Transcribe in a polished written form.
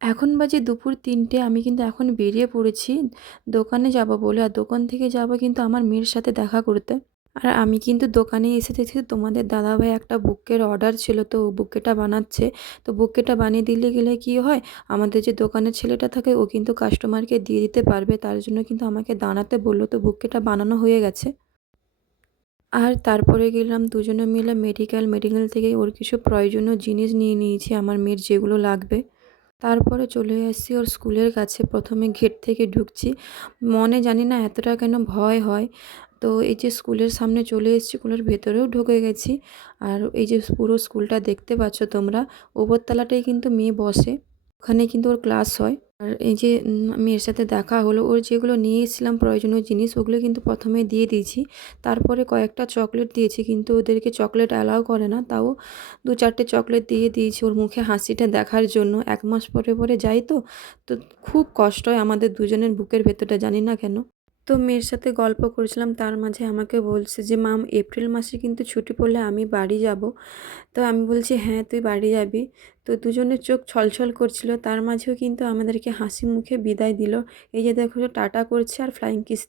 এখন বাজে দুপুর ৩টে। আমি কিন্তু এখন বেরিয়ে পড়েছি দোকানে যাব বলে। আর দোকান থেকে যাব কিন্তু আমার মেয়ের সাথে দেখা করতে। আর আমি কিন্তু দোকানে এসে দেখছি তোমাদের দাদাভাই একটা বুকের অর্ডার ছিল, তো বুকেটা বানাচ্ছে। তো বুকেটা বানিয়ে দিলে গেলে কি হয়, আমাদের যে দোকানের ছেলেটা থাকে ও কিন্তু কাস্টমারকে দিয়ে দিতে পারবে। তার জন্য কিন্তু আমাকে দাঁড়াতে বলল। তো বুকেটা বানানো হয়ে গেছে। আর তারপরে গেলাম দুজনে মিলে মেডিকেল থেকে ওর কিছু প্রয়োজনীয় জিনিস নিয়ে নিয়েছি আমার মেয়ের যেগুলো লাগবে। তারপরে চলে এসেছি ওর স্কুলের কাছে। ১ম এ গেট থেকে ঢুকছি। মনে জানি না এতটা কেন ভয় হয়। তো এই যে স্কুলের সামনে চলে এসেছি, স্কুলের ভেতরেও ঢুকে গেছি। আর এই যে পুরো স্কুলটা দেখতে পাচ্ছ তোমরা, ওপরতলাটাই কিন্তু মেয়ে বসে। ওখানে কিন্তু ওর ক্লাস হয়। আর এই যে মেয়ের সাথে দেখা হলো। ওর যেগুলো নিয়ে এসেছিলাম প্রয়োজনীয় জিনিস, ওগুলো কিন্তু ১ম এ দিয়ে দিয়েছি। তারপরে কয়েকটা চকলেট দিয়েছি, কিন্তু ওদেরকে চকলেট অ্যালাও করে না। তাও ২-৪টে চকলেট দিয়ে দিয়েছি ওর মুখে হাসিটা দেখার জন্য। ১ মাস পরে যাই তো। তো খুব কষ্ট হয় আমাদের দুজনের বুকের ভেতরটা, জানি না কেন। তো মেয়ের সাথে গল্প করছিলাম, তার মাঝে আমাকে বলছে যে, "মাম, এপ্রিল মাসে কিন্তু ছুটি পড়লে আমি বাড়ি যাব।" তো আমি বলছি, "হ্যাঁ, তুই বাড়ি যাবি।" তো দুজনের চোখ ছলছল করছিল। তার মাঝেও কিন্তু আমাদেরকে হাসি মুখে বিদায় দিল। এই যে দেখো টাটা করছে আর ফ্লাইং কিস